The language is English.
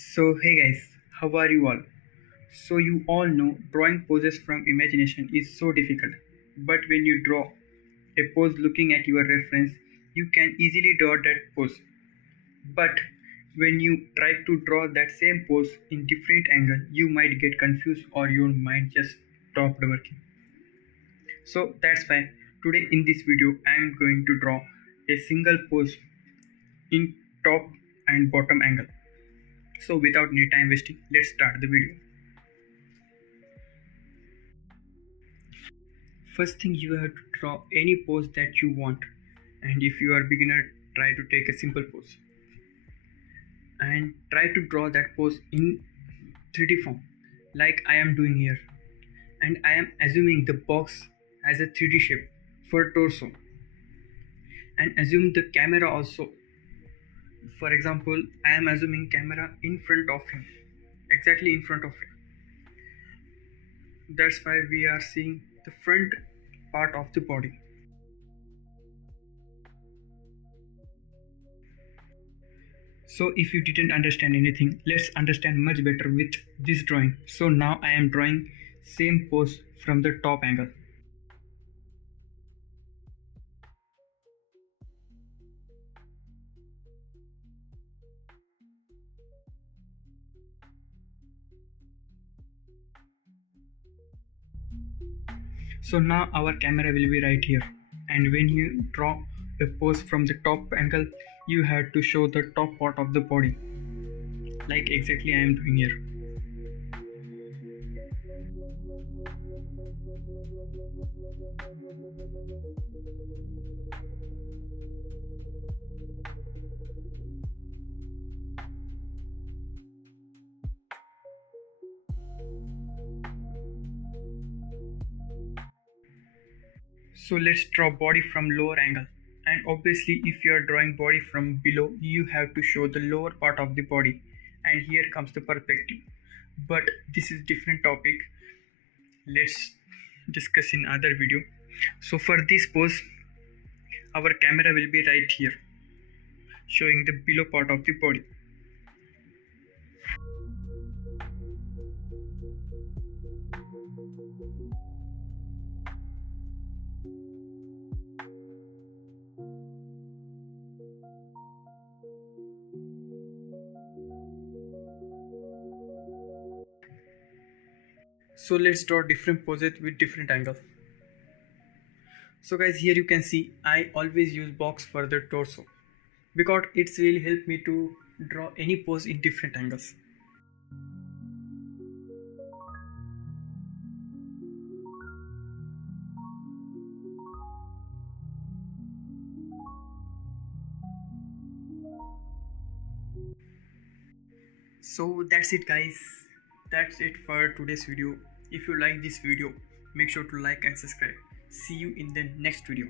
So, hey guys, how are you all? So, you all know drawing poses from imagination is so difficult. But when you draw a pose looking at your reference, you can easily draw that pose. But when you try to draw that same pose in different angle, you might get confused or your mind just stopped working. So, that's why today in this video, I am going to draw a single pose in top and bottom angle. So, without any time wasting, let's start the video. First thing, you have to draw any pose that you want, and if you are beginner, try to take a simple pose and try to draw that pose in 3D form like I am doing here, and I am assuming the box has a 3D shape for torso, and assume the camera also. For example, I am assuming camera in front of him, exactly in front of him. That's why we are seeing the front part of the body. So if you didn't understand anything, let's understand much better with this drawing. So now I am drawing same pose from the top angle. So now our camera will be right here, and when you draw a pose from the top angle, you have to show the top part of the body, like exactly I am doing here. So let's draw body from lower angle, and obviously if you are drawing body from below, you have to show the lower part of the body, and here comes the perspective. But this is different topic, let's discuss in other video. So for this pose, our camera will be right here, showing the below part of the body. So let's draw different poses with different angles. So guys, here you can see I always use box for the torso because it's really helped me to draw any pose in different angles. So that's it guys, that's it for today's video. If you like this video, make sure to like and subscribe. See you in the next video.